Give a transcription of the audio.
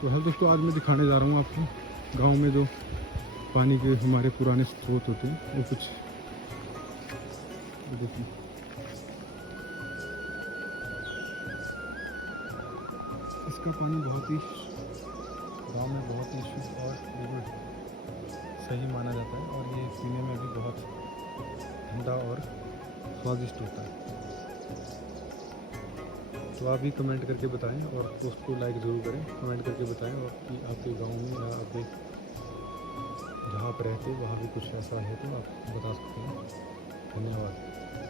तो हेलो दोस्तों, आज मैं दिखाने जा रहा हूँ आपको गांव में जो पानी के हमारे पुराने स्रोत होते हैं वो कुछ देखिए। इसका पानी बहुत ही गांव में बहुत ही शुद्ध और बिल्कुल सही माना जाता है और ये पीने में भी बहुत ठंडा और स्वादिष्ट होता है। तो आप भी कमेंट करके बताएं और पोस्ट को लाइक ज़रूर करें। कमेंट करके बताएं और कि आपके गांव में या आपके जहाँ पर रहते वहाँ भी कुछ ऐसा है तो आप बता सकते हैं। धन्यवाद।